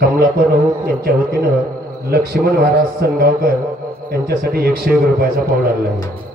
कमलाकर राऊत यांच्या वतीनं लक्ष्मण महाराज संगावकर यांच्यासाठी 101 रुपयाचा पाऊल आणला आहे।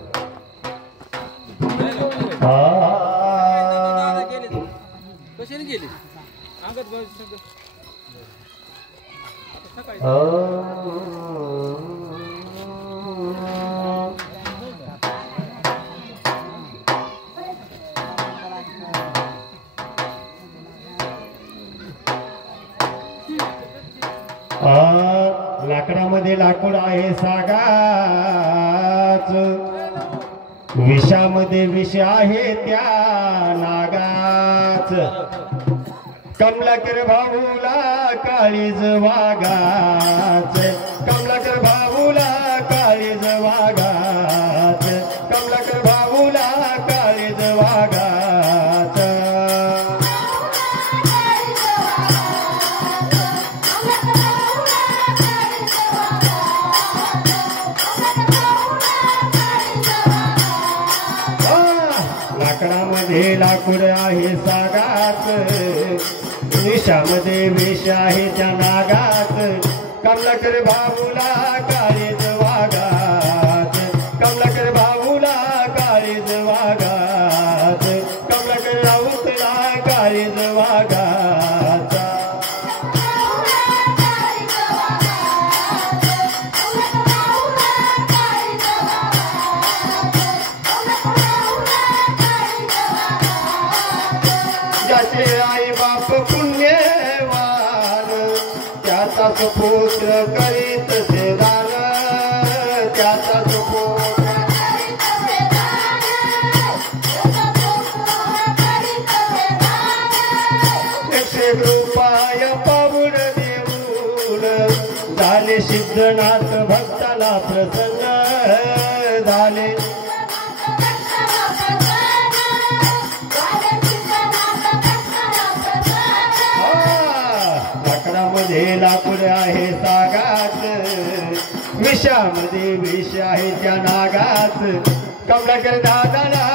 लाकडामध्ये लाकूड आहे सागाच, विषामध्ये विष आहे त्या नागाच, कमलाकर भाऊला काळीज वागाच, कमलाकर भाऊला काळीज वागाच, कमलाकर भाऊला काळीज वागाच। लाकडामध्ये लाकूड आहे सागात, विषामध्ये विष आहे त्या नागात, कमलाकर भाऊला काळीज वागात, कमलाकर भाऊला काळीज वागात, कमलाकर राऊतला काळीज वागात। ज्याचे आई बाप पुण्यवान त्याचाच पुत्र करीत सेदान, त्याचाच पुत्र करीत सेदान, 101 रुपये पाऊल देऊन झाले सिद्धनाथ भक्ताला प्रसन्न झाले। लाकडामध्ये लाकूड आहे सागात, विषामध्ये विष आहे त्या नागात, कमलाकर दादाला